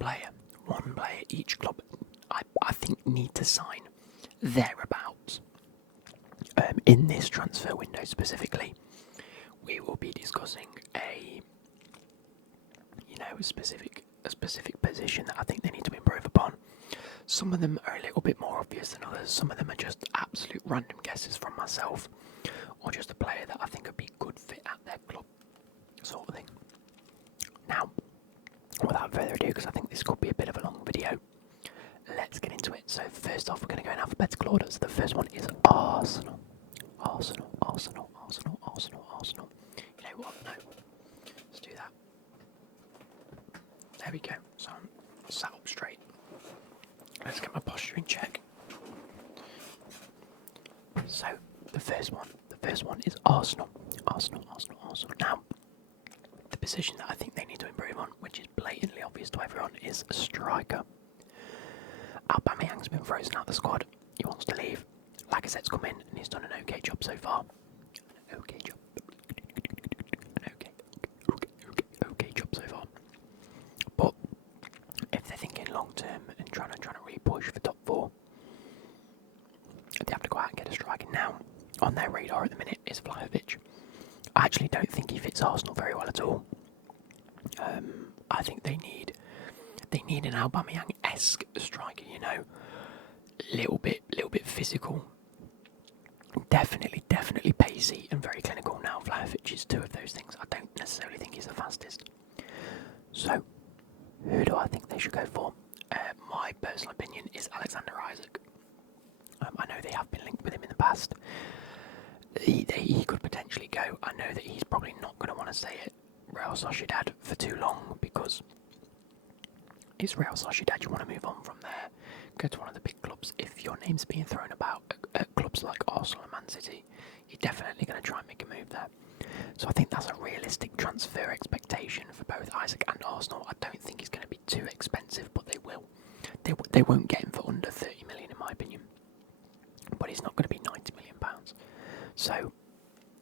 one player each club I think need to sign thereabouts. In this transfer window specifically, we will be discussing a specific position that I think they need to improve upon. Some of them are a little bit more obvious than others. Some of them are just absolute random guesses from myself, or just a player that I think would be good fit at their club, sort of thing. Now, without further ado, because I think this could be a bit of a long video, let's get into it. So first off, we're going to go in alphabetical order. So the first one is Arsenal. Arsenal. You know what? No. Let's do that. There we go. So I'm sat up straight. Let's get my posture in check. So the first one is Arsenal. Arsenal. Now, the position that I think they need to improve on, which is blatantly obvious to everyone, is a striker. Aubameyang's been frozen out of the squad. He wants to leave. Lacazette's come in and he's done an okay job so far. Okay job so far. But if they're thinking long term and trying to re-push for top 4, they have to go out and get a striker now. On their radar at the minute is Vlahovic. I actually don't think he fits Arsenal very well at all. I think they need an Aubameyang-esque striker, little bit physical, definitely pacey and very clinical. Now Vlahovic is two of those things. I don't necessarily think he's the fastest. So, who do I think they should go for? My personal opinion is Alexander Isak. I know they have been linked with him in the past. He could potentially go. I know that he's probably not going to want to stay at Real Sociedad for too long, because it's Real Sociedad. You want to move on from there, go to one of the big clubs. If your name's being thrown about at clubs like Arsenal and Man City, you're definitely going to try and make a move there. So I think that's a realistic transfer expectation for both Isak and Arsenal. I don't think he's going to be too expensive, but they will. They won't get him for under 30 million in my opinion. But he's not going to be £90 million. So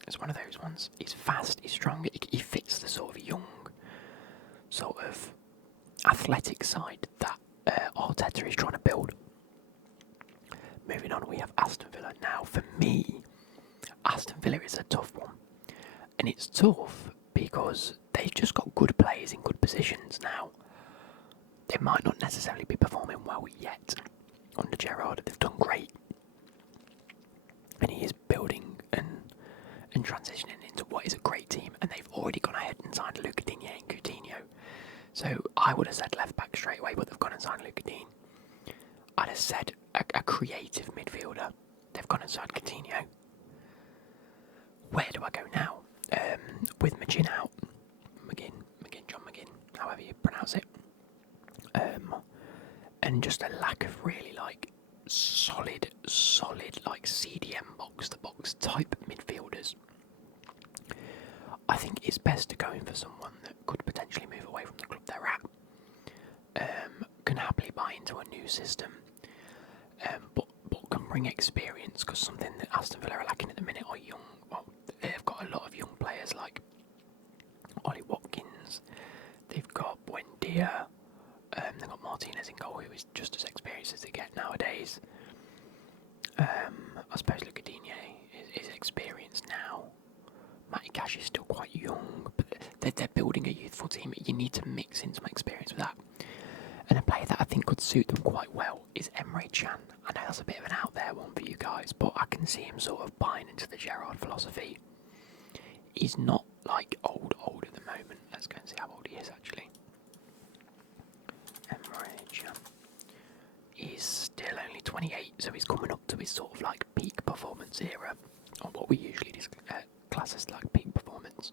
it's one of those ones. He's fast, he's strong, he fits the sort of young, sort of athletic side that Arteta is trying to build. Moving on, we have Aston Villa. Now, for me, Aston Villa is a tough one. And it's tough because they've just got good players in good positions now. They might not necessarily be performing well yet under Gerrard. They've done great. And he is building and transitioning into what is a great team. And they've already gone ahead and signed Luca Digne and Coutinho. So I would have said left back straight away, but they've gone and signed Luca Digne. I'd have said a creative midfielder. They've gone and signed Coutinho. Where do I go now? With McGinn out. John McGinn, however you pronounce it. And just a lack of really solid CDM box-to-box type midfielders. I think it's best to go in for someone that could potentially move away from the club they're at. Can happily buy into a new system, but can bring experience, because something that Aston Villa are lacking at the minute are young. Well, they've got a lot of young players like Ollie Watkins. They've got Buendia. They've got Martinez in goal, who is just as experienced as they get nowadays. I suppose Luca Digne is experienced now. Matty Cash is still quite young, but they're building a youthful team. You need to mix in some experience with that. And a player that I think could suit them quite well is Emre Can. I know that's a bit of an out there one for you guys, but I can see him sort of buying into the Gerrard philosophy. He's not old at the moment. Let's go and see how old he is actually. Emre Can. He's still only 28, so he's coming up to his sort of peak performance era, or what we usually class as peak performance.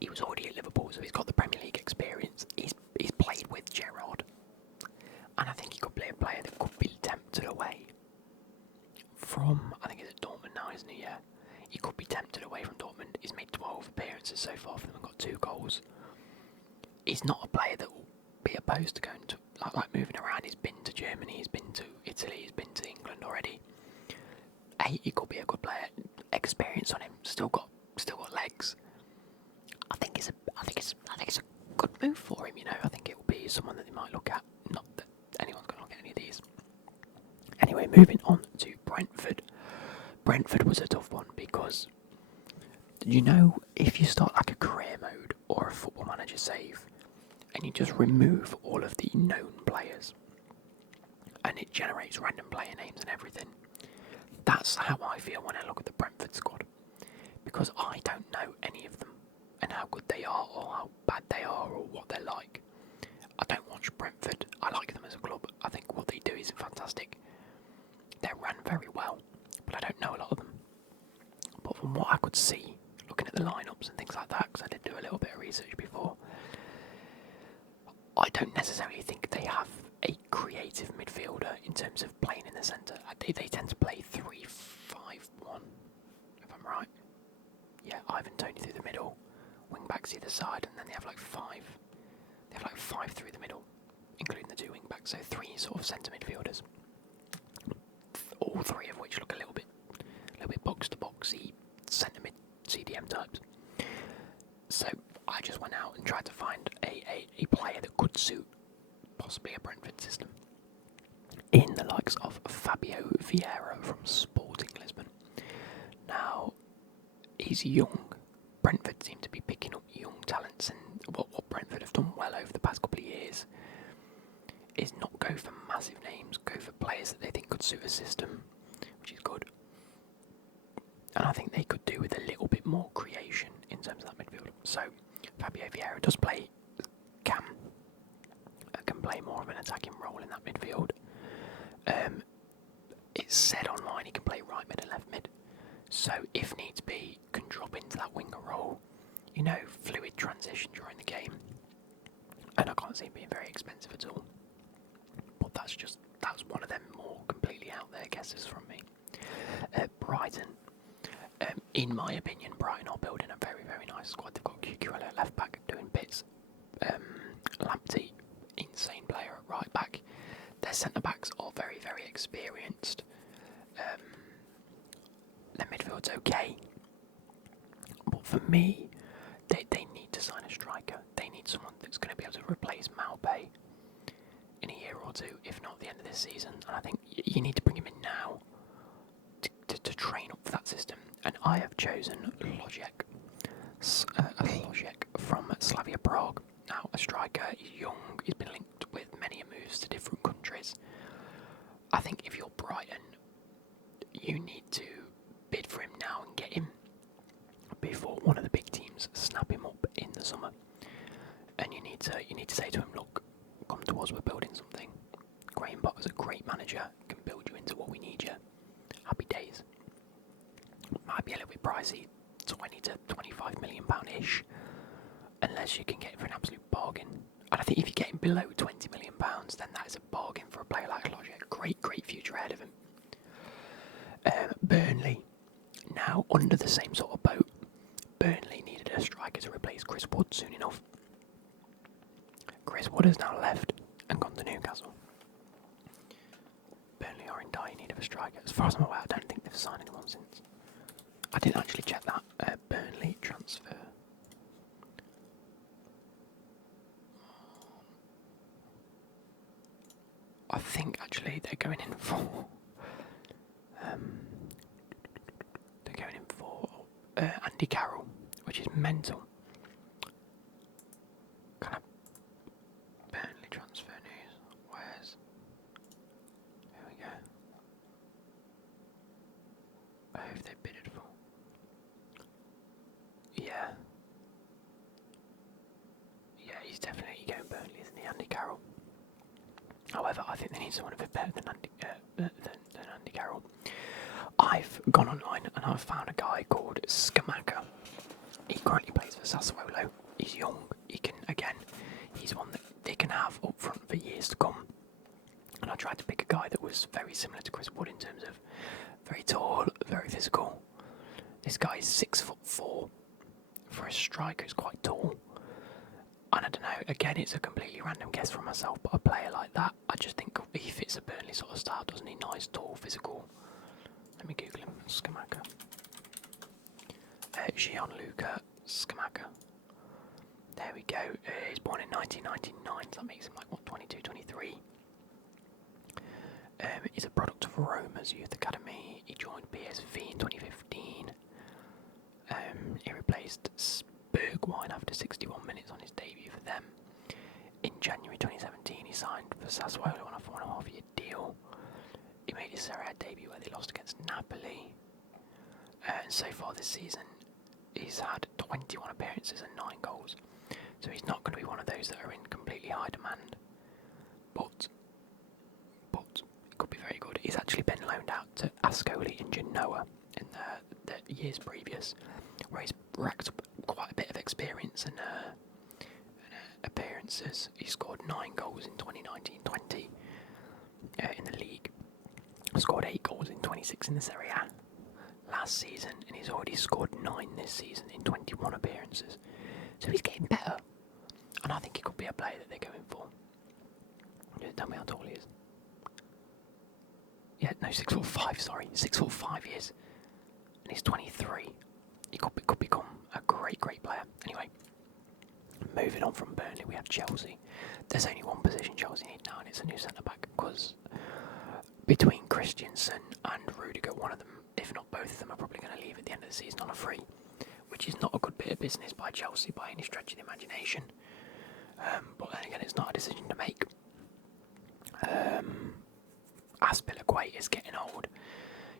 He was already at Liverpool, so he's got the Premier League experience. He's played with Gerrard, and I think he could play a player that could be tempted away from, I think he's at Dortmund now, isn't he? Yeah. He could be tempted away from Dortmund. He's made 12 appearances so far for them and got 2 goals. He's not a player that will be opposed to going to moving around. He's been to Germany, he's been to Italy, he's been to England already. He could be a good player. Experience on him, still got legs. I think it's a good move for him, I think it will be someone that they might look at. Not that anyone's going to look at any of these. Anyway, moving on to Brentford. Brentford was a tough one because, if you start like a career mode or a football manager save, and you just remove all of the known players, and it generates random player names and everything, that's how I feel when I look at the Brentford squad. Because I don't know any of them, and how good they are, or how bad they are, or what they're like. I don't watch Brentford. I like them as a club. I think what they do is fantastic. They're run very well, but I don't know a lot of them. But from what I could see, looking at the lineups and things like that, because I did do a little bit of research before, I don't necessarily think they have a creative midfielder in terms of playing in the centre. They tend to play 3-5-1, if I'm right. Yeah, Ivan Toney through the middle, wing backs either side, and then they have like five. They have like five through the middle, including the two wing backs, so three sort of centre midfielders. All three of which look a little bit box to boxy, centre mid CDM types. So I just went out and tried to find a player that could suit possibly a Brentford system in the likes of Fabio Vieira from Sporting Lisbon. Now, he's young. Brentford seem to be picking up young talents, and what Brentford have done well over the past couple of years is not go for massive names, go for players that they think could suit a system, which is good. And I think they could do with a little bit more creation in terms of that midfield. So, Fabio Vieira does play, can play more of an attacking role in that midfield. It's said online he can play right mid and left mid. So, if needs be, can drop into that winger role. Fluid transition during the game. And I can't see him being very expensive at all. But that's one of them more completely out there guesses from me. Brighton. In my opinion, Brighton are building a very, very nice squad. They've got Cucurella at left back doing bits. Lamptey, insane player at right back. Their centre backs are very, very experienced. Their midfield's okay. But for me, they need to sign a striker. They need someone that's going to be able to replace Maupay in a year or two, if not the end of this season. And I think you need to bring him in now to train up for that system. And I have chosen Lojek from Slavia Prague. Now, a striker, he's young, he's been linked with many moves to different countries. I think if you're Brighton, you need to bid for him now and get him before one of the big teams snap him up in the summer. And you need to say to him, look, come to us, we're building something. Graham Potter's a great manager, can build you into what we need you. Happy days. Might be a little bit pricey, 20 to 25 million pound-ish, unless you can get it for an absolute bargain. And I think if you get him below 20 million pounds, then that is a bargain for a player like Logic. Great future ahead of him. Burnley, now under the same sort of boat. Burnley needed a striker to replace Chris Wood soon enough. Chris Wood has now left and gone to Newcastle. Burnley are in dire need of a striker. As far as I'm aware, I don't think they've signed anyone since. I didn't actually check that Burnley transfer. I think actually they're going in for Andy Carroll, which is mental. Kind of Burnley transfer news. Here we go. Who have they bidded for? Yeah, he's definitely going Burnley, isn't he, Andy Carroll? However, I think they need someone a bit better than Andy Carroll. I've gone online and I've found a guy called Scamacca. He currently plays for Sassuolo. He's young. He's one that they can have up front for years to come. And I tried to pick a guy that was very similar to Chris Wood in terms of very tall, very physical. This guy is 6'4". For a striker, he's quite tall. And I don't know, again, it's a completely random guess from myself, but a player like that, I just think he fits a Burnley sort of style, doesn't he? Nice, tall, physical. Let me Google him. Scamacca. Gianluca Scamacca. There we go. He's born in 1999, so that makes him like, what, 22, 23. He's a product of Roma's Youth Academy. He joined PSV in 2015. He replaced Bergwijn after 61 minutes on his debut for them. In January 2017, he signed for Sassuolo on a 4.5-year deal. He made his Serie A debut where they lost against Napoli. And so far this season, he's had 21 appearances and 9 goals. So he's not going to be one of those that are in completely high demand. But it could be very good. He's actually been loaned out to Ascoli in Genoa in the years previous, where he's racked up quite a bit of experience and appearances. He scored 9 goals in 2019-20 in the league. Scored 8 goals in 26 in the Serie A last season, and he's already scored 9 this season in 21 appearances. So he's getting better, and I think he could be a player that they're going for. Tell me how tall he is. Yeah, no, 6'5", sorry, 6'5" he is, and he's 23. He could become a great player. Anyway, moving on from Burnley, we have Chelsea. There's only one position Chelsea need now, and it's a new centre back, because between Christensen and Rudiger, one of them, if not both of them, are probably going to leave at the end of the season on a free, which is not a good bit of business by Chelsea by any stretch of the imagination. But then again, it's not a decision to make. Azpilicueta is getting old.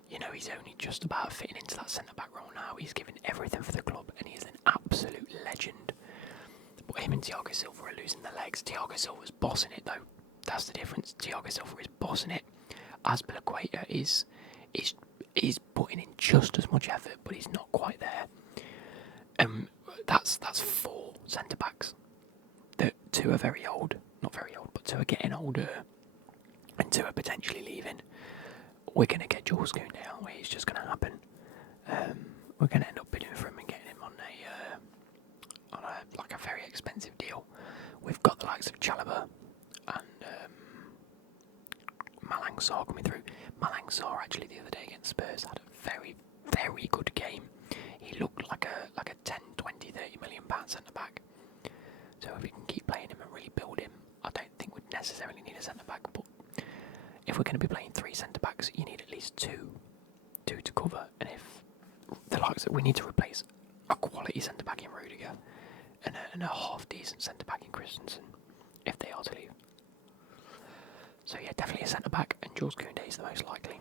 You know, he's only just about fitting into that centre-back role now. He's given everything for the club, and he's an absolute legend. But him and Thiago Silva are losing their legs. Thiago Silva's bossing it, though. That's the difference. Thiago Silva is bossing it. Azpilicueta is putting in just as much effort, but he's not quite there. That's 4 centre-backs. The 2 are very old. Not very old, but 2 are getting older. And 2 are potentially leaving. We're going to get Jules Koundé, aren't we? It's just going to happen. We're going to end up bidding for him and getting him on a very expensive deal. We've got the likes of Chalobah and Malang Sarr coming through. Malang Sarr actually the other day against Spurs had a very, very good game. He looked like a 10, 20, 30 million pound centre back. So if we can keep playing him and really build him, I don't think we'd necessarily need a centre back, but if we're going to be playing 3 centre backs, you need at least two to cover. And if the likes that we need to replace a quality centre back in Rudiger and a half decent centre back in Christensen, if they are to leave. So yeah, definitely a centre back, and Jules Koundé is the most likely.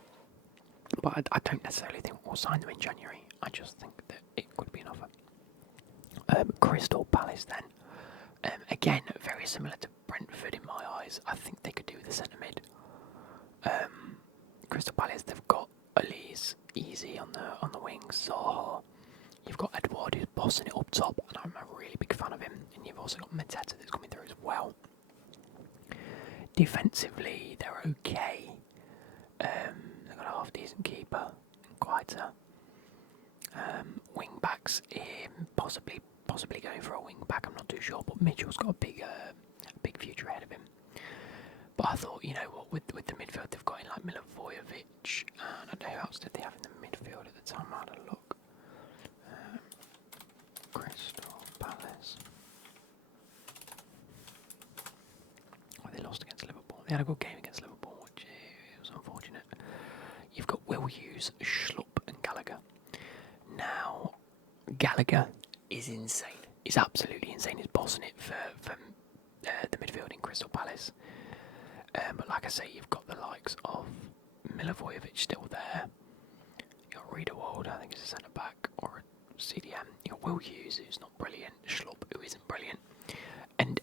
But I don't necessarily think we'll sign them in January. I just think that it could be an offer. Crystal Palace then. Again, very similar to Brentford in my eyes. I think they could do with the centre mid. Crystal Palace, they've got Elise easy on the wings. Zaha. You've got Edouard who's bossing it up top, and I'm a really big fan of him. And you've also got Mateta that's coming through as well. Defensively, they're okay. They've got a half decent keeper, quite a wing backs. Possibly going for a wing back. I'm not too sure, but Mitchell's got a big future ahead of him. But I thought, you know what, with the midfield they've got in like Milivojevic, and I don't know who else did they have in the midfield at the time. I had a look. Crystal Palace. Well, they lost against Liverpool. They had a good game against Liverpool, which was unfortunate. You've got Will Hughes, Schlupp, and Gallagher. Now, Gallagher is insane. He's absolutely insane. He's bossing it for the midfield in Crystal Palace. But like I say, you've got the likes of Milivojevic still there. You've got Riedewald, I think he's a centre-back, or a CDM. You've got Will Hughes, who's not brilliant. Schlupp, who isn't brilliant. And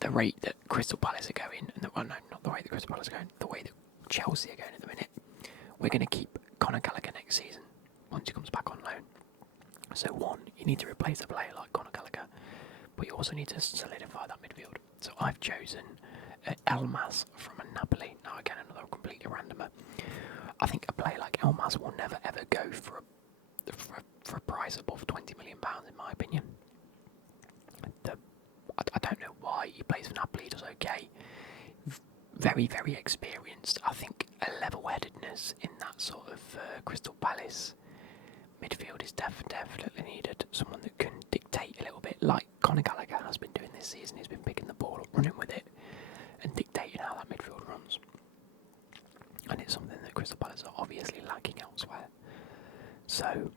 the rate that Crystal Palace are going, not the rate that Crystal Palace are going, the way that Chelsea are going at the minute, we're going to keep Conor Gallagher next season, once he comes back on loan. So one, you need to replace a player like Conor Gallagher, but you also need to solidify that midfield. So I've chosen Elmas from Napoli. Now again, another completely randomer. I think a player like Elmas will never ever go for a price above £20 million, in my opinion. I don't know why he plays for Napoli. He does okay. Very, very experienced. I think a level-headedness in that sort of Crystal Palace midfield is definitely needed. Someone that can dictate a little bit, like Conor Gallagher has this season. He's been picking the ball up, running with it, and dictating how that midfield runs. And it's something that Crystal Palace are obviously lacking elsewhere. So,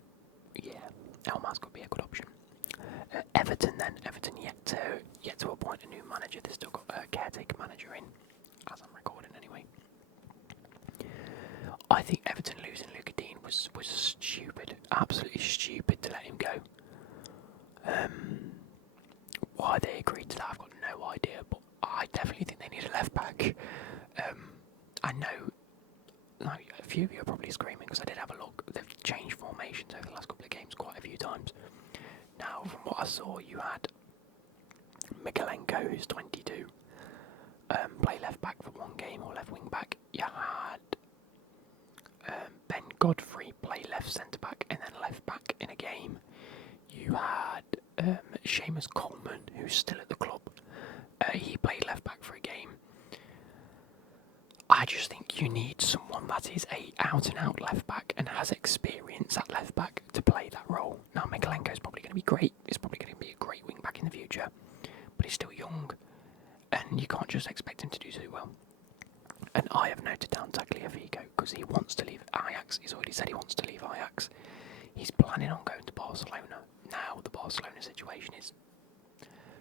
yeah, Elmas could be a good option. Everton then. Everton yet to appoint a new manager. They've still got a caretaker manager in, as I'm recording anyway. I think Everton losing Luca Dean was stupid. Absolutely stupid to let him go. Why they agreed to that, I've got no idea, but I definitely think they need a left back. I know a few of you are probably screaming because I did have a look. They've changed formations over the last couple of games quite a few times. Now, from what I saw, you had Mikalenko, who's 22, play left back for one game or left wing back. You had Ben Godfrey play left centre back and then left back in a game. You had Seamus Coleman, who's still at the club. He played left back for a game. I just think you need someone that is a out and out left back and has experience at left back to play that role. Now Mikalenko is probably going to be great. He's probably going to be a great wing back in the future, but he's still young, and you can't just expect him to do too well. And I have noted down Tagliafico because he wants to leave Ajax. He's already said he wants to leave Ajax. He's planning on going to Barcelona. Now the Barcelona situation is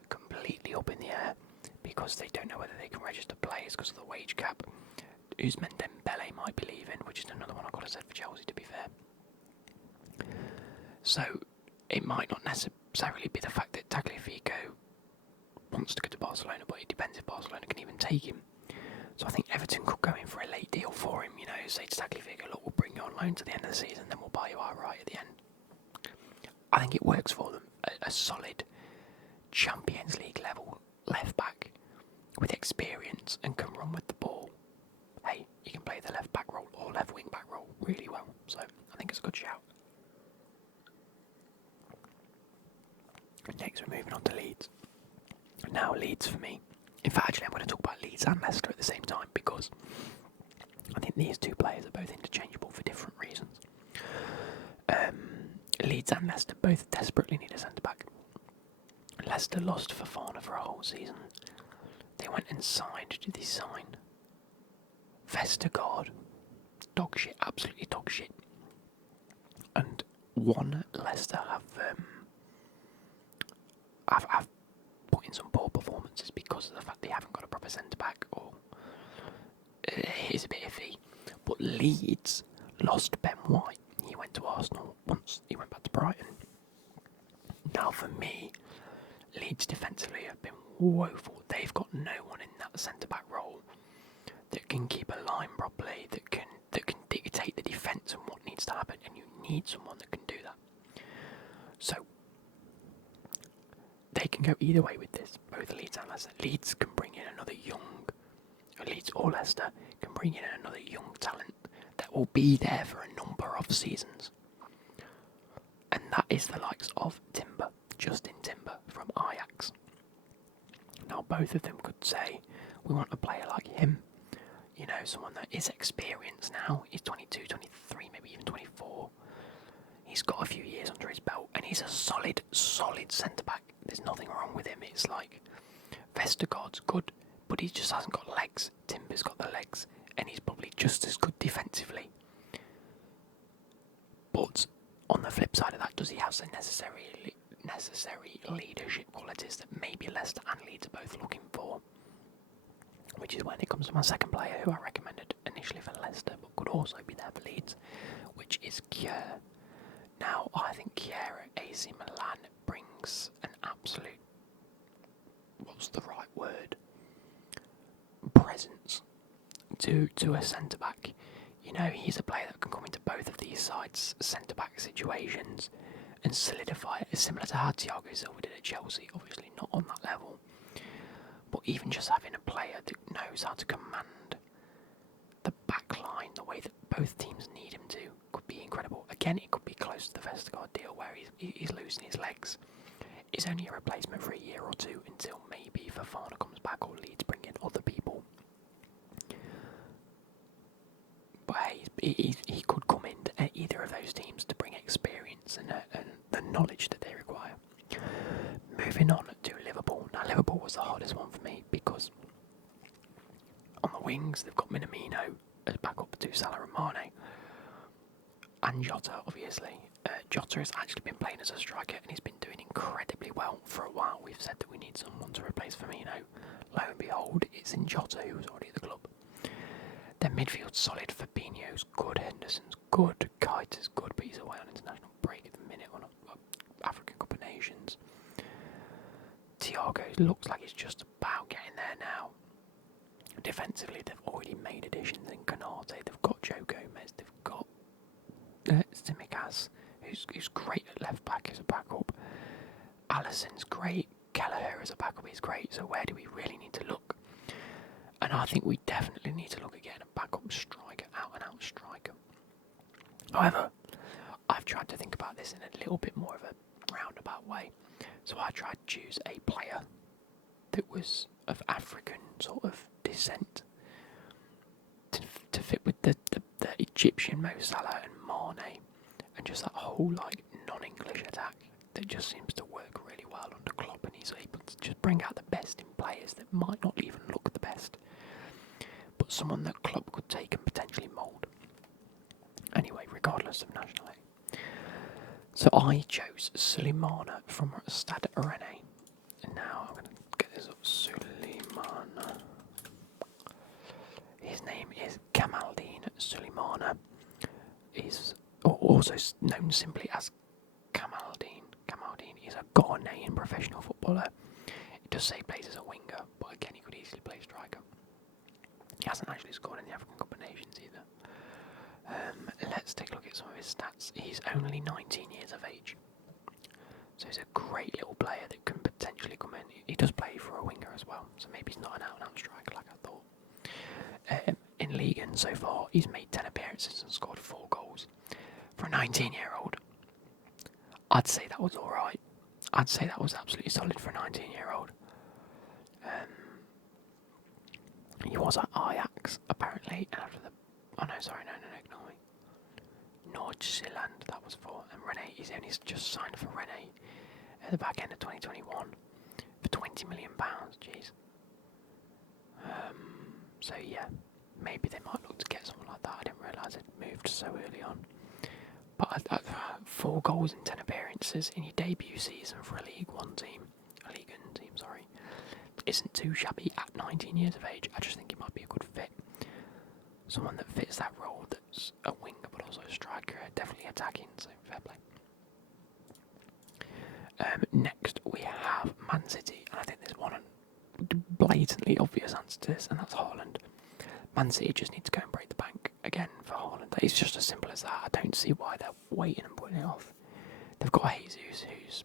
completely up in the air because they don't know whether they can register players because of the wage cap. Ousmane Dembele might be leaving, which is another one I could have said for Chelsea, to be fair. So it might not necessarily be the fact that Tagliafico wants to go to Barcelona, but it depends if Barcelona can even take him. So I think Everton could go in for a late deal for him, say to Tagliafico, look, we'll bring you on loan to the end of the season, then we'll buy you outright at the end. I think it works for them. A solid Champions League level left back with experience and can run with the ball. Hey, you can play the left back role or left wing back role really well. So I think it's a good shout. Next we're moving on to Leeds. Now Leeds for me. In fact, actually I'm going to talk about Leeds and Leicester at the same time because I think these two players are both interchangeable for different reasons. Leeds and Leicester both desperately need a centre-back. Leicester lost Fofana for a whole season. They went and signed. Did they sign? Vestergaard. Dog shit, absolutely dog shit. And Leicester have put in some poor performances because of the fact they haven't got a proper centre-back, or it is a bit iffy. But Leeds lost Ben White. He went to Arsenal once, he went back to Brighton. Now for me, Leeds defensively have been woeful. They've got no one in that centre-back role that can keep a line properly, that can dictate the defence and what needs to happen, and you need someone that can do that. So they can go either way with this, both Leeds and Leicester. Leeds can bring in another Leeds or Leicester can bring in another young talent that will be there for a number of seasons. And that is the likes of Justin Timber from Ajax. Now both of them could say, we want a player like him. Someone that is experienced now. He's 22, 23, maybe even 24. He's got a few years under his belt and he's a solid centre-back. There's nothing wrong with him. It's like Vestergaard's good, but he just hasn't got legs. Timber's got the legs and he's probably just as good defensively. But on the flip side of that, does he have the necessary leadership qualities that maybe Leicester and Leeds are both looking for? Which is when it comes to my second player, who I recommended initially for Leicester, but could also be there for Leeds, which is Kjær. Now, I think Kjær at AC Milan brings an absolute, what's the right word, presence to a centre-back. He's a player that can come into both of these sides' centre-back situations and solidify it, similar to how Thiago Silva did at Chelsea, obviously not on that level. But even just having a player that knows how to command the back line the way that both teams need him to could be incredible. Again, it could be close to the Vestergaard deal where he's losing his legs. It's only a replacement for a year or two until maybe Fofana comes back or Leeds bring in other people. But hey, he could come in either of those teams to bring experience and the knowledge that they require. Moving on to Liverpool. Now Liverpool was the hardest one for me because on the wings they've got Minamino as backup to Salah and Mane. And Jota, obviously. Jota has actually been playing as a striker and he's been doing incredibly well for a while. We've said that we need someone to replace Firmino. Lo and behold, it's in Jota, who was already at the club. Their midfield's solid. Fabinho's good. Henderson's good. Keita's good, but he's away on international break at the minute on African Cup of Nations. Thiago looks like he's just about getting there now. Defensively, they've already made additions in Canate. They've got Joe Gomez. They've got Tsimikas, who's great at left back as a backup. Alisson's great. Kelleher as a backup is great. So where do we really need to look? And I think we definitely need to look again at backup striker, out and out striker. However, I've tried to think about this in a little bit more of a roundabout way. So I tried to choose a player that was of African sort of descent to fit with the Egyptian Mo Salah and Mane, and just that whole like non-English attack that just seems to work really well under Klopp, and he's able to just bring out the best in players that might not even look the best, but someone that Klopp could take and potentially mould. Anyway, regardless of nationality. So I chose Suleimana from Stade Rennais. And now I'm going to get this up. Suleimana. His name is Kamaldeen Suleimana. He's also known simply as Kamaldeen. Kamaldeen is a Ghanaian professional footballer. It does say he plays as a winger, but again, he could easily play striker. He hasn't actually scored in the African Cup of Nations either. Let's take a look at some of his stats. He's only 19 years of age. So he's a great little player that can potentially come in. He does play for a winger as well, so maybe he's not an out-and-out striker like I thought. In Ligue 1 so far, he's made 10 appearances and scored 4 goals. For a 19-year-old, I'd say that was alright. I'd say that was absolutely solid for a 19-year-old. He was at Ajax, apparently, and after the... Oh no, sorry, no, ignore me. Norwich, that was for. And Rennais, he's only just signed for Rennais at the back end of 2021 for £20 million, jeez. So yeah, maybe they might look to get someone like that. I didn't realise it moved so early on. But 4 goals in 10 appearances in your debut season for a League 1 team, isn't too shabby at 19 years of age. I just think it might be a good fit. Someone that fits that role, that's a winger but also a striker, definitely attacking, so fair play. Next we have Man City, and I think there's one blatantly obvious answer to this, and that's Haaland. Man City just need to go and break the bank again for Haaland. It's just as simple as that. I don't see why they're waiting and putting it off. They've got Jesus,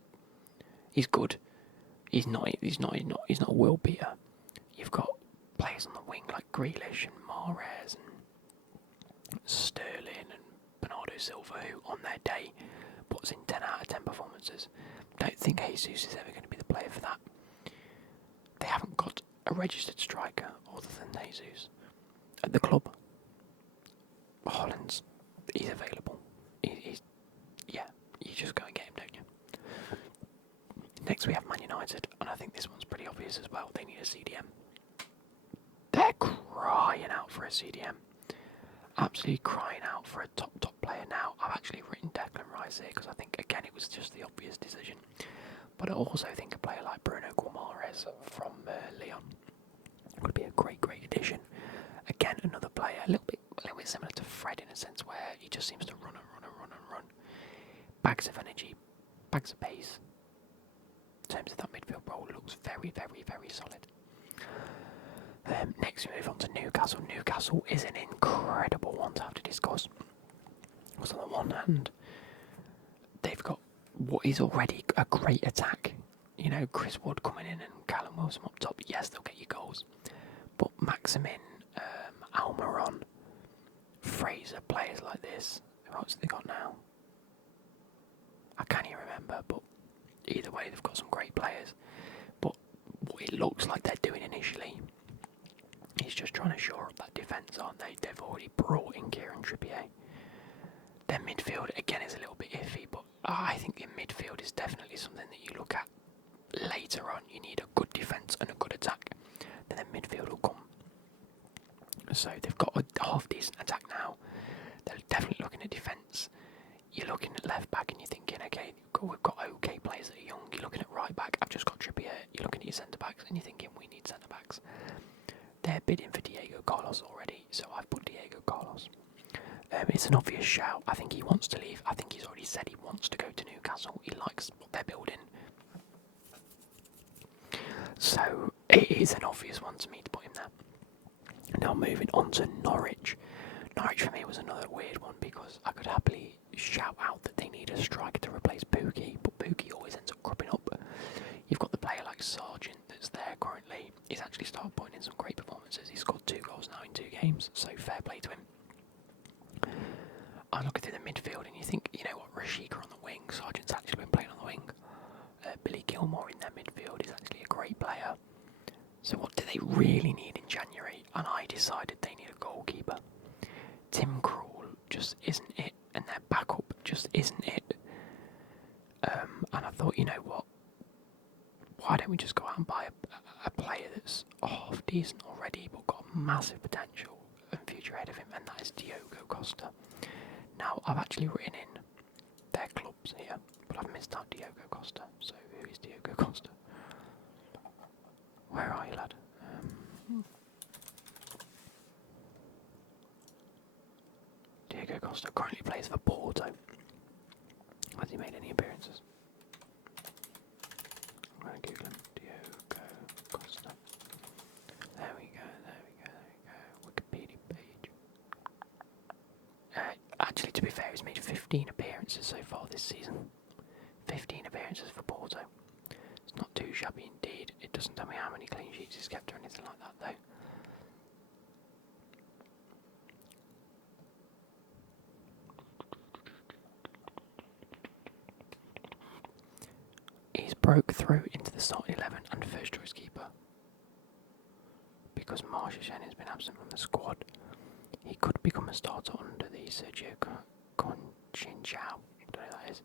he's good. He's not a world beater. You've got players on the wing like Grealish and Mahrez and Sterling and Bernardo Silva, who on their day puts in 10 out of 10 performances. Don't think Jesus is ever going to be the player for that. They haven't got a registered striker other than Jesus at the club. Haaland's, he's available. You just go and get him, don't you? Next we have Man United, and I think this one's pretty obvious as well. They need a CDM. They're crying out for a CDM. Absolutely crying out for a top player now. I've actually written Declan Rice here because I think, again, it was just the obvious decision. But I also think a player like Bruno Guimaraes from Lyon would be a great addition. Again, another player, a little bit similar to Fred in a sense where he just seems to run. Bags of energy, bags of pace. In terms of that midfield role, looks very solid. Next we move on to Newcastle. Newcastle is an incredible one to have to discuss. Because on the one hand, they've got what is already a great attack. You know, Chris Wood coming in and Callum Wilson up top. Yes, they'll get you goals. But Maximin, Almiron, Fraser, players like this. Who else have they got now? I can't even remember, but either way, they've got some great players. But what it looks like they're doing initially is just trying to shore up that defence, aren't they? They've already brought in Kieran Trippier. Their midfield, again, is a little bit iffy, but I think their midfield is definitely something that you look at later on. You need a good defence defence and a good attack, then their midfield will come. So they've got a half-decent attack now. They're definitely looking at defence. You're looking at left-back and you're thinking, okay, we've got okay players that are young. You're looking at right-back, I've just got Trippier. You're looking at your centre-backs and you're thinking, we need centre-backs. They're bidding for Diego Carlos already, so I've put Diego Carlos. It's an obvious shout. I think he wants to leave. I think he's already said he wants to go to Newcastle. He likes what they're building. So it is an obvious one to me to put him there. Now moving on to Norwich. Norwich for me was another weird one because I could happily shout out that they need a striker to replace Pookie, but Pookie always ends up cropping up. You've got the player like Sargent that's there currently. He's actually started putting in some great performances. He's scored 2 goals now in 2 games, so fair play to him. I look at the midfield and you think, you know what, Rashika on the wing, Sargent's actually been playing on the wing. Billy Gilmore in their midfield is actually a great player. So what do they really need in January? And I decided they need a goalkeeper. Tim Krul just isn't it, and their backup just isn't it. And I thought, you know what, why don't we just go out and buy a player that's half decent already but got massive potential and future ahead of him, and that is Diogo Costa. Now, I've actually written in their clubs here, but I've missed out Diogo Costa. So, who is Diogo Costa? Where are you, lad? Diogo Costa currently plays for Porto. Has he made any appearances? I'm going to Google him. Diogo Costa. There we go. Wikipedia page. Actually, to be fair, he's made 15 appearances so far this season. 15 appearances for Porto. It's not too shabby indeed. It doesn't tell me how many clean sheets he's kept or anything like that, though. He's broke through into the starting 11 and first choice keeper. Because Marcheshen has been absent from the squad, he could become a starter under the Sergio Conchinchao. I don't know who that is.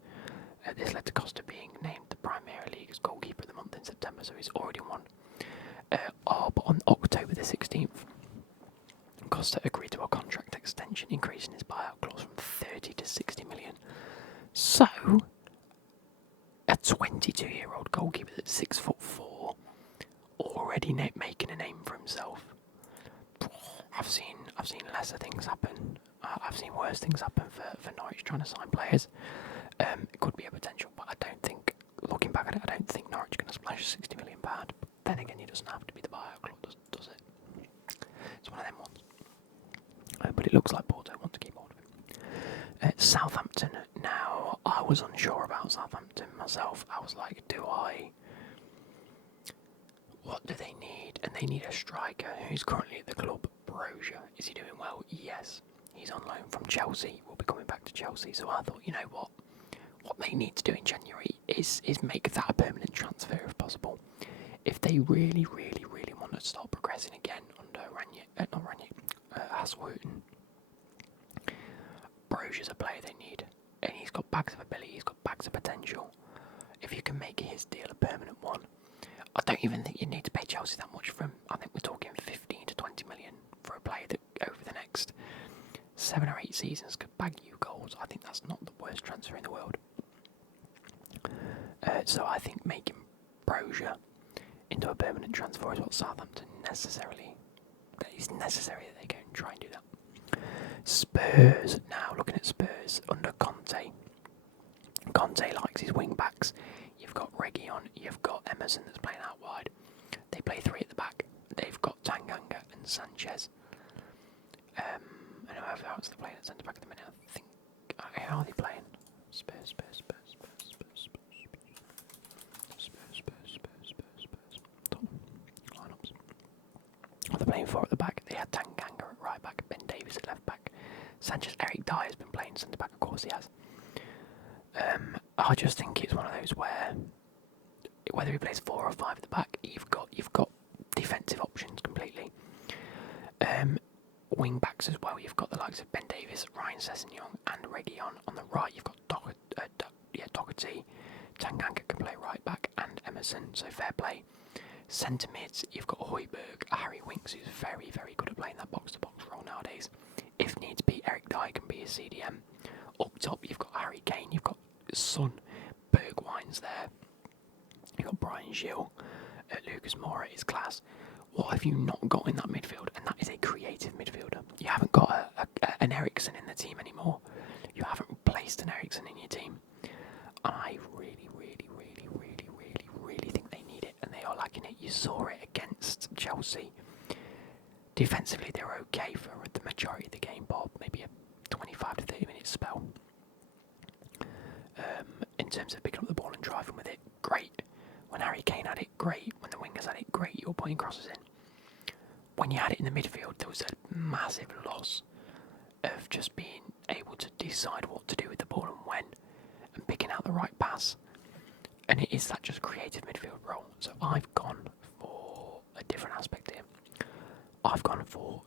This led to Costa being named the Premier League's goalkeeper of the month in September, so he's already won. But on October the 16th, Costa agreed to a contract extension, increasing his buyout clause from 30 to 60 million. So, a 22-year-old goalkeeper that's 6'4", already making a name for himself. I've seen lesser things happen. I've seen worse things happen for Norwich trying to sign players. It could be a potential, but I don't think, looking back at it, I don't think Norwich are going to splash £60 million. But then again, it doesn't have to be the buyout clause, does it? It's one of them ones. But it looks like Porto want to keep hold of him. Southampton. Now, I was unsure about Southampton myself. I was like, what do they need? And they need a striker who's currently at the club. Broja. Is he doing well? Yes. He's on loan from Chelsea. We'll be coming back to Chelsea. So I thought, you know what? What they need to do in January is make that a permanent transfer if possible. If they really, really, really want to start progressing again under Hasselhouten, Broja's a player they need. And he's got bags of ability, he's got bags of potential. If you can make his deal a permanent one, I don't even think you need to pay Chelsea that much for him. I think we're talking 15 to 20 million for a player that over the next 7 or 8 seasons could bag you goals. I think that's not the worst transfer in the world. So I think making Broja into a permanent transfer is what Southampton necessary that they go and try and do that. Spurs, now looking at Spurs under Conte. Conte likes his wing backs. You've got Reguilon, you've got Emerson that's playing out wide. They play 3 at the back. They've got Tanganga and Sanchez. And whoever else they're playing at centre back at the minute, I think. How are they playing? Spurs. Top lineups. What they're playing 4 at the back. They had Tanganga at right back, Ben Davies at left back. Sanchez, Eric Dyer has been playing centre back, of course he has. I just think it's one of those where whether he plays 4 or 5 at the back, you've got defensive options completely. Wing backs as well. You've got the likes of Ben Davies, Ryan Sessegnon, and Reguilon. On the right, you've got Doherty. Tanganga can play right back, and Emerson. So fair play. Centre mids, you've got Højbjerg, Harry Winks, who's very, very good at playing that box-to-box role nowadays. If needs be, Eric Dyer can be a CDM. Up top, you've got Harry Kane, you've got Son, Bergwijn's there. You've got Brian Gilles, Lucas Moura is class. What have you not got in that midfield? And that is a creative midfielder. You haven't got an Eriksen in the team anymore. You haven't replaced an Eriksen in your team. And I really, really, really, really, really, really think they need it. And they are lacking it. You saw it against Chelsea. Defensively, they were okay for the majority of the game, Bob. Maybe a 25 to 30 minute spell. In terms of picking up the ball and driving with it, great. When Harry Kane had it, great. When the wingers had it, great. You were putting crosses in. When you had it in the midfield, there was a massive loss of just being able to decide what to do with the ball and when, and picking out the right pass. And it is that just creative midfield role. So I've gone for a different aspect here. I've gone for,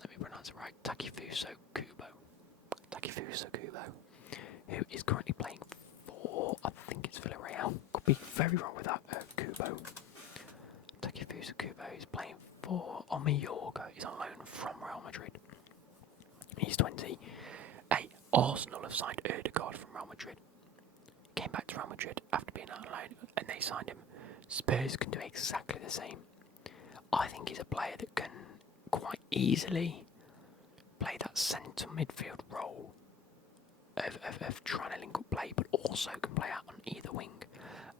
let me pronounce it right, Takifuso Kubo. Takifuso Kubo, who is currently playing for, I think it's Villarreal. Could be very wrong with that, Kubo. Takifuso Kubo is playing for Mallorca. He's on loan from Real Madrid. He's 20. Arsenal have signed Ødegaard from Real Madrid. Came back to Real Madrid after being out on loan, and they signed him. Spurs can do exactly the same. I think he's a player that can quite easily play that centre midfield role of trying to link up play, but also can play out on either wing.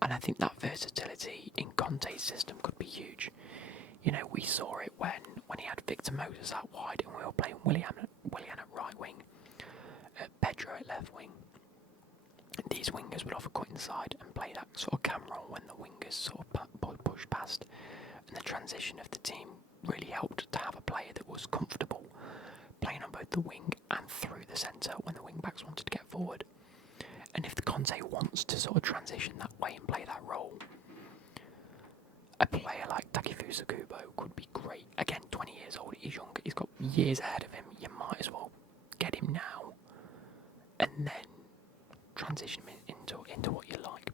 And I think that versatility in Conte's system could be huge. You know, we saw it when he had Victor Moses out wide and we were playing Willian at right wing, Pedro at left wing. These wingers would often go inside and play that sort of cam role when the wingers sort of push past, and the transition of the team really helped to have a player that was comfortable playing on both the wing and through the centre when the wing backs wanted to get forward. And if the Conte wants to sort of transition that way and play that role, a player like Takifusa Kubo could be great. Again, 20 years old, he's young, he's got years ahead of him. You might as well get him now and then transition him into what you like.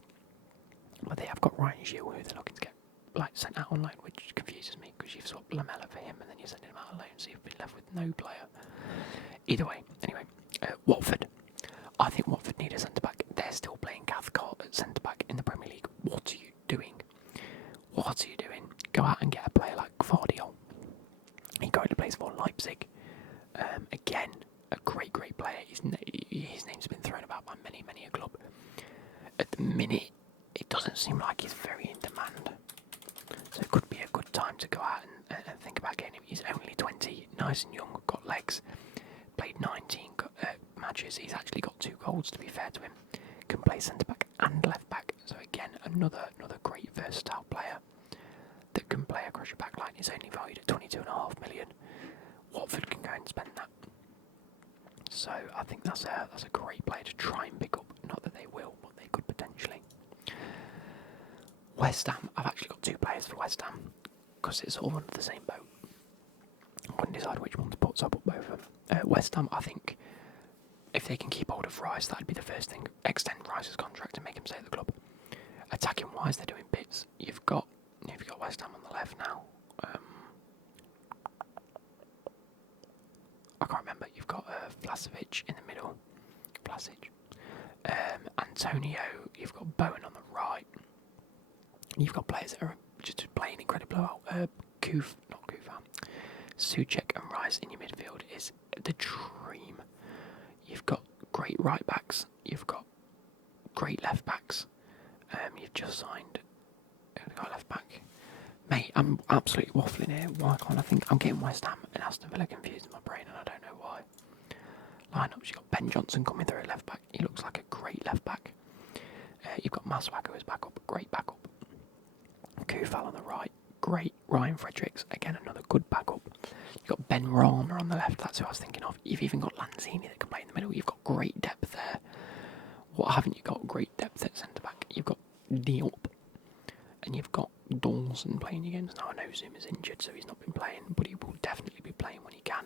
But they have got Ryan Gilles, who they're looking to get sent out on loan, which confuses me because you've swapped Lamella for him and then you're sending him out on loan, so you've been left with no player. Either way, anyway, Watford. I think Watford need a centre-back. They're still playing Cathcart at centre-back in the Premier League. What are you doing? What are you doing? Go out and get a player like Gvardiol. He currently plays for Leipzig. Again, a great player. His name's been thrown about by many a club. At the minute, it doesn't seem like he's very in demand. So it could be a good time to go out and think about getting him. He's only 20, nice and young, got legs. Played 19 matches. He's actually got 2 goals, to be fair to him. Can play centre-back and left-back. So again, another great versatile player that can play across your back line. He's only valued at 22.5 million. Watford can go and spend that. So I think that's a great player to try and pick up. Not that they will, but they could potentially. West Ham, I've actually got 2 players for West Ham because it's all under the same boat. I couldn't decide which one to put, so I put both of them. West Ham, I think if they can keep hold of Rice, that'd be the first thing. Extend Rice's contract and make him stay at the club. Attacking wise, they're doing bits. You've got West Ham on the left now. I can't remember. You've got Vlasic in the middle. Vlasic. Antonio. You've got Bowen on the right. You've got players that are just playing incredibly well. Souček and Rice in your midfield is the dream. You've got great right backs. You've got great left backs. You've just signed a left back. Mate, I'm absolutely waffling here. Why can't I think? I'm getting West Ham and Aston Villa confused in my brain, and I don't know why. Lineups, you've got Ben Johnson coming through at left back. He looks like a great left back. You've got Masuaku as backup, great backup. Kufal on the right, great. Ryan Fredericks, again another good backup. You've got Ben Rama on the left, that's who I was thinking of. You've even got Lanzini that can play in the middle. You've got great depth there. What haven't you got? Great depth at centre back. You've got Diop, and you've got Dawson playing against. Now I know Zuma's injured, so he's not been playing, but he will definitely be playing when he can.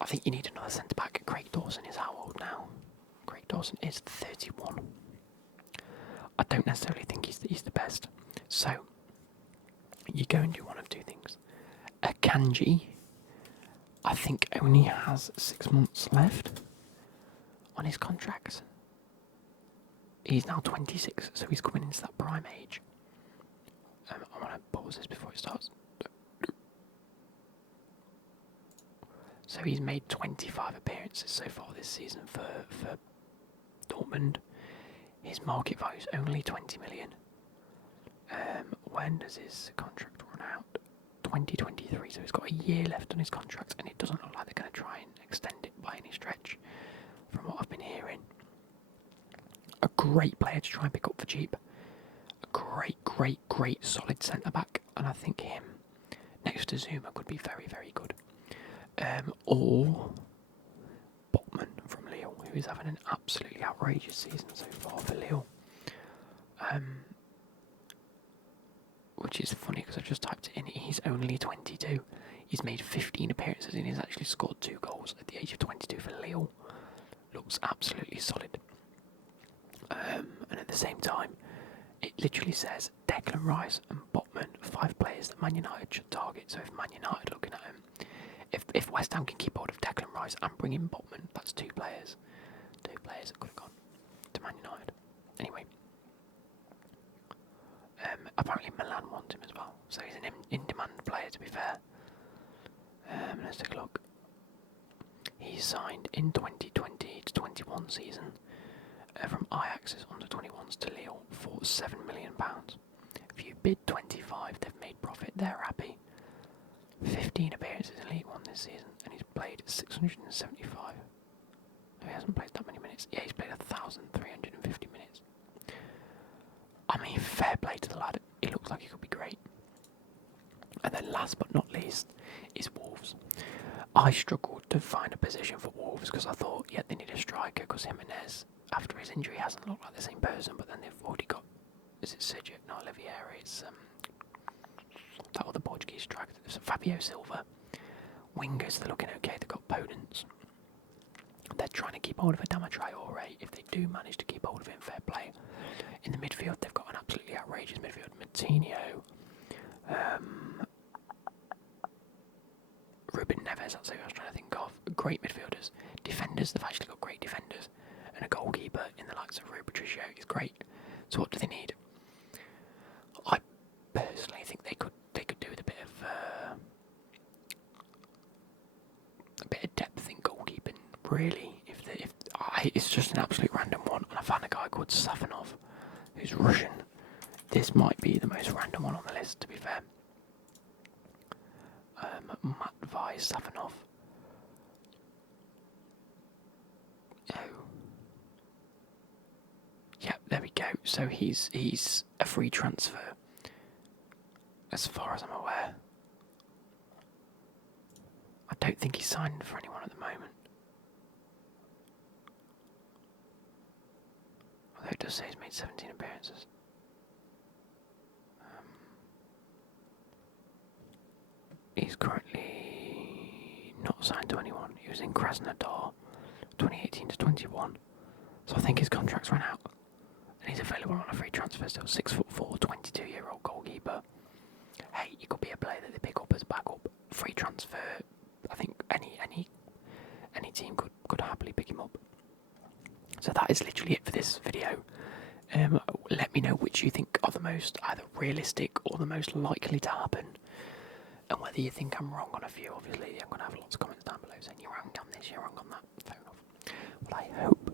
I think you need another centre back. Craig Dawson is how old now? Craig Dawson is 31. I don't necessarily think he's the best. So you go and do one of two things. Akanji, I think, only has 6 months left on his contract. He's now 26, so he's coming into that prime age. I want to pause this before it starts. So he's made 25 appearances so far this season for Dortmund. His market value is only 20 million. When does his contract run out? 2023, so he's got a year left on his contract, and it doesn't look like they're going to try and extend it by any stretch, from what I've been hearing. A great player to try and pick up for cheap. A great solid centre-back, and I think him, next to Zuma, could be very, very good. Or Botman from Lille, who is having an absolutely outrageous season so far for Lille. Which is funny because I just typed it in. He's only 22. He's made 15 appearances and he's actually scored 2 goals at the age of 22 for Lille. Looks absolutely solid. And at the same time, it literally says Declan Rice and Botman, 5 players that Man United should target. So if Man United are looking at him, if West Ham can keep hold of Declan Rice and bring in Botman, that's 2 players. 2 players that could have gone to Man United. Anyway. Apparently Milan want him as well, so he's an in-demand player, to be fair. Let's take a look. He signed in 2020 to 21 season from Ajax's under-21s to Lille for £7 million. If you bid 25, they've made profit, they're happy. 15 appearances in League One this season, and he's played 675. No, he hasn't played that many minutes. Yeah, he's played 1,350 minutes. I mean, fair play to the lad. He looks like he could be great. And then last but not least is Wolves. I struggled to find a position for Wolves because I thought, yeah, they need a striker because Jimenez, after his injury, hasn't looked like the same person. But then they've already got, is it Sergio? Not Oliviera, it's that other Portuguese striker. It's Fabio Silva. Wingers, they're looking okay. They've got Podence. They're trying to keep hold of Adama Traore. If they do manage to keep hold of him, fair play. In the midfield, they've got an absolutely outrageous midfield. Matinho, Ruben Neves, that's who I was trying to think of. Great midfielders. Defenders, they've actually got great defenders. And a goalkeeper in the likes of Rui Patricio is great. So what do they need? I personally think they could do with a bit of depth in goalkeeping. Really, it's just an absolute random one. And I found a guy called Safanov, who's Russian. This might be the most random one on the list, to be fair. Matvei Safanov. Oh. Yeah, there we go. So he's a free transfer, as far as I'm aware. I don't think he's signed for anyone at the moment. Although it does say he's made 17 appearances. He's currently not signed to anyone. He was in Krasnodar 2018 to 21. So I think his contract's run out. And he's available on a free transfer still. 6'4", 22-year-old goalkeeper. Hey, he could be a player that they pick up as a backup. Free transfer. I think any team could happily pick him up. So that is literally it for this video. Let me know which you think are the most either realistic or the most likely to happen. And whether you think I'm wrong on a few. Obviously, I'm going to have lots of comments down below saying you're wrong on this, you're wrong on that. Fair enough. Well, I hope